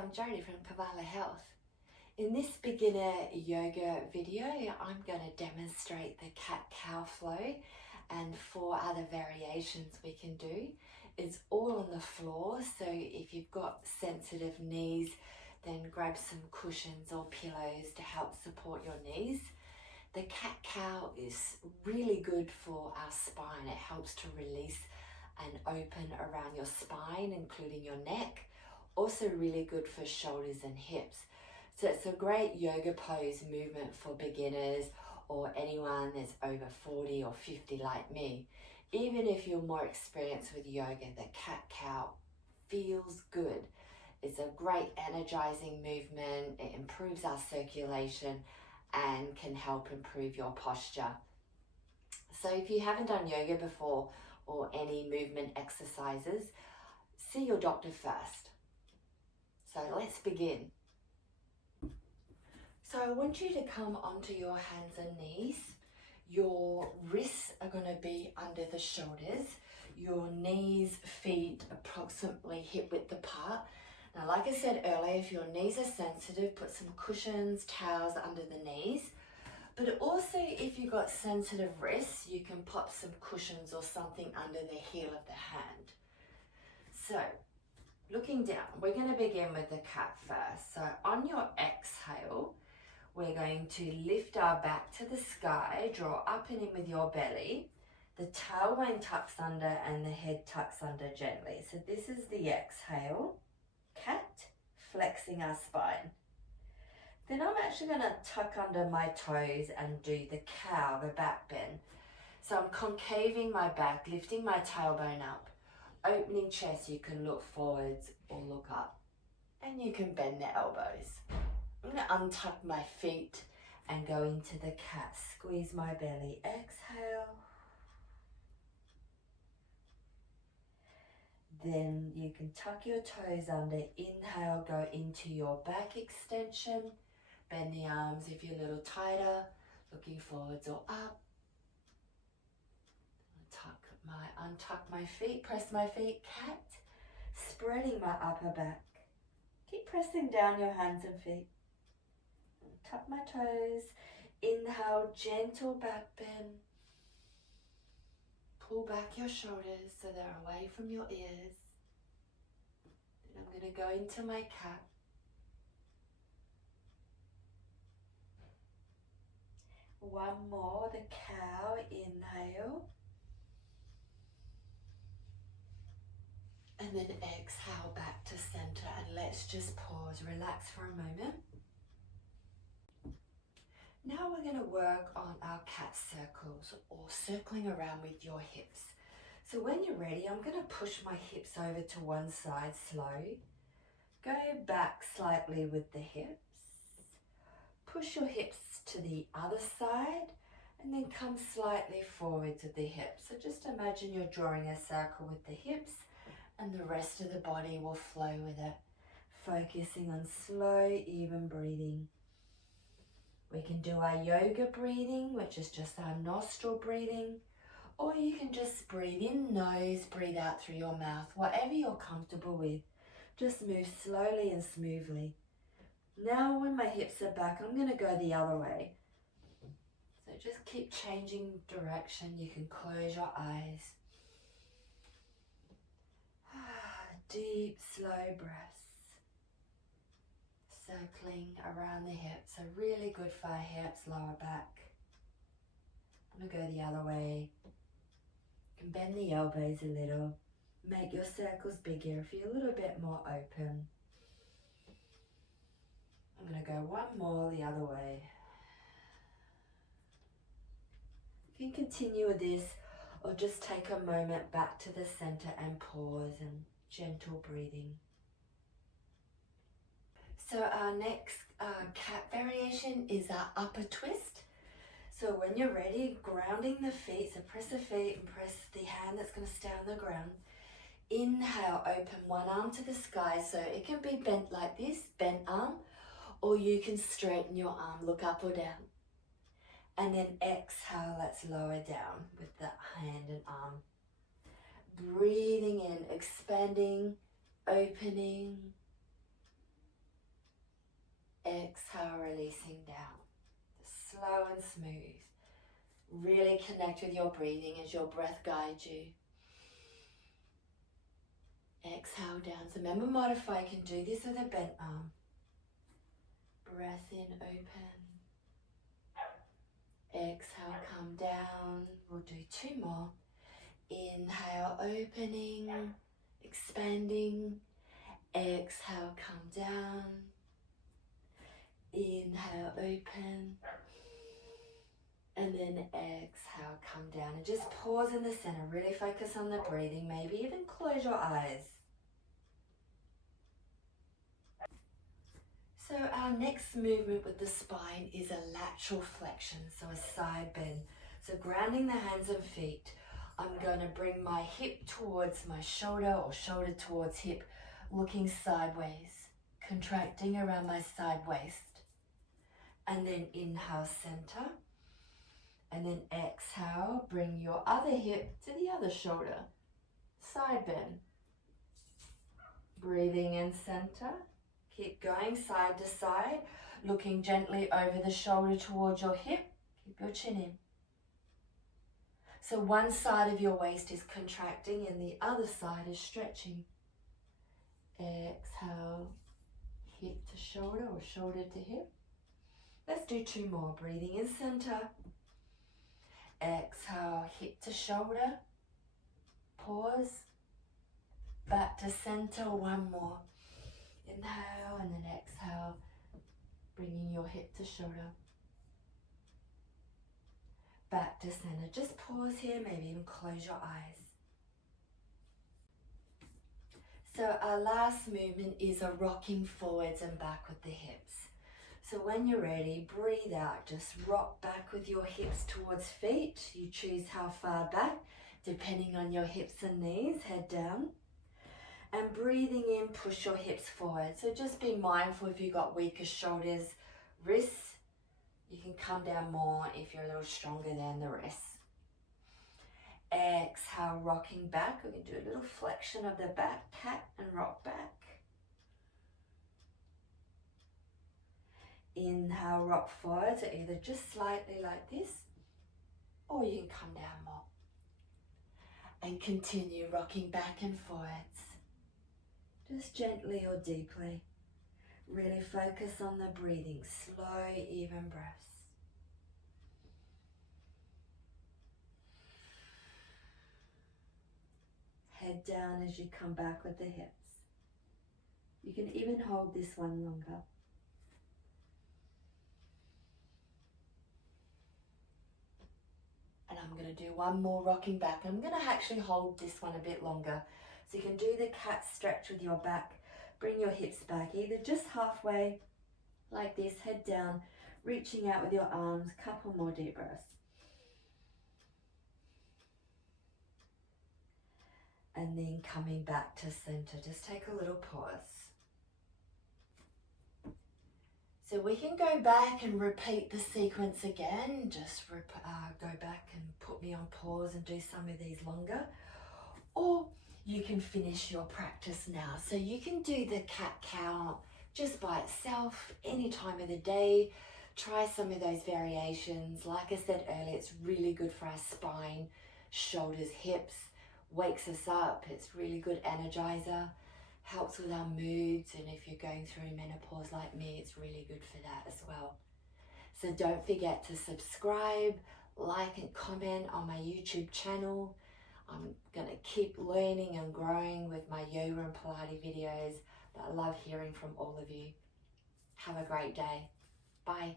I'm Jodie from Kavala Health. In this beginner yoga video, I'm going to demonstrate the cat-cow flow and 4 other variations we can do. It's all on the floor, so if you've got sensitive knees, then grab some cushions or pillows to help support your knees. The cat-cow is really good for our spine. It helps to release and open around your spine, including your neck. Also really good for shoulders and hips. So it's a great yoga pose movement for beginners or anyone that's over 40 or 50 like me. Even if you're more experienced with yoga, the cat-cow feels good. It's a great energizing movement. It improves our circulation and can help improve your posture. So if you haven't done yoga before or any movement exercises, see your doctor first. So let's begin. So I want you to come onto your hands and knees. Your wrists are going to be under the shoulders. Your knees, feet approximately hip width apart. Now, like I said earlier, if your knees are sensitive, put some cushions, towels under the knees. But also, if you've got sensitive wrists, you can pop some cushions or something under the heel of the hand. So, looking down, we're going to begin with the cat first. So on your exhale, we're going to lift our back to the sky, draw up and in with your belly. The tailbone tucks under and the head tucks under gently. So this is the exhale, cat, flexing our spine. Then I'm actually going to tuck under my toes and do the cow, the back bend. So I'm concaving my back, lifting my tailbone up. Opening chest, you can look forwards or look up, and you can bend the elbows. I'm going to untuck my feet and go into the cat. Squeeze my belly. Exhale. Then you can tuck your toes under. Inhale, go into your back extension. Bend the arms if you're a little tighter, looking forwards or up. Untuck my feet, press my feet, cat, spreading my upper back. Keep pressing down your hands and feet. Tuck my toes. Inhale, gentle back bend. Pull back your shoulders so they're away from your ears. Then I'm going to go into my cat. One more, the cow, inhale. And then exhale back to center, and let's just pause, relax for a moment. Now we're going to work on our cat circles or circling around with your hips. So when you're ready, I'm going to push my hips over to one side slow. Go back slightly with the hips. Push your hips to the other side and then come slightly forwards with the hips. So just imagine you're drawing a circle with the hips, and the rest of the body will flow with it, focusing on slow, even breathing. We can do our yoga breathing, which is just our nostril breathing, or you can just breathe in nose, breathe out through your mouth, whatever you're comfortable with. Just move slowly and smoothly. Now when my hips are back, I'm going to go the other way. So just keep changing direction. You can close your eyes. Deep, slow breaths, circling around the hips, so really good for our hips, lower back. I'm going to go the other way. You can bend the elbows a little, make your circles bigger if you're a little bit more open. I'm going to go one more the other way. You can continue with this or just take a moment back to the center and pause and gentle breathing. So our next cat variation is our upper twist. So when you're ready, grounding the feet, so press the feet and press the hand that's going to stay on the ground. Inhale, open one arm to the sky, so it can be bent like this, bent arm, or you can straighten your arm, look up or down. And then exhale, let's lower down with the hand and arm. Breathing in, expanding, opening. Exhale, releasing down. Slow and smooth. Really connect with your breathing as your breath guides you. Exhale down. So remember, modify, you can do this with a bent arm. Breath in, open. Exhale, come down. We'll do 2 more. Inhale, opening, expanding. Exhale, come down. Inhale, open. And then exhale, come down. And just pause in the center. Really focus on the breathing. Maybe even close your eyes. So our next movement with the spine is a lateral flexion, so a side bend. So grounding the hands and feet, I'm going to bring my hip towards my shoulder or shoulder towards hip, looking sideways, contracting around my side waist. And then inhale, center. And then exhale, bring your other hip to the other shoulder, side bend. Breathing in, center. Keep going side to side, looking gently over the shoulder towards your hip. Keep your chin in. So one side of your waist is contracting and the other side is stretching. Exhale, hip to shoulder or shoulder to hip. Let's do 2 more. Breathing in, center. Exhale, hip to shoulder. Pause. Back to center, 1 more. Inhale and then exhale, bringing your hip to shoulder. Back to center. Just pause here, maybe even close your eyes. So our last movement is a rocking forwards and back with the hips. So when you're ready, breathe out. Just rock back with your hips towards feet. You choose how far back, depending on your hips and knees. Head down. And breathing in, push your hips forward. So just be mindful if you've got weaker shoulders, wrists. You can come down more if you're a little stronger than the wrists. Exhale, rocking back. We can do a little flexion of the back, cat and rock back. Inhale, rock forward. So either just slightly like this, or you can come down more. And continue rocking back and forwards. Just gently or deeply. Really focus on the breathing, slow, even breaths. Head down as you come back with the hips. You can even hold this one longer. And I'm going to do 1 more rocking back. I'm going to actually hold this one a bit longer. So you can do the cat stretch with your back. Bring your hips back, either just halfway, like this, head down, reaching out with your arms, couple more deep breaths. And then coming back to center, just take a little pause. So we can go back and repeat the sequence again, just go back and put me on pause and do some of these longer. Or you can finish your practice now. So you can do the cat-cow just by itself, any time of the day. Try some of those variations. Like I said earlier, it's really good for our spine, shoulders, hips, wakes us up. It's really good energizer, helps with our moods. And if you're going through menopause like me, it's really good for that as well. So don't forget to subscribe, like and comment on my YouTube channel. I'm going to keep learning and growing with my yoga and Pilates videos. But I love hearing from all of you. Have a great day. Bye.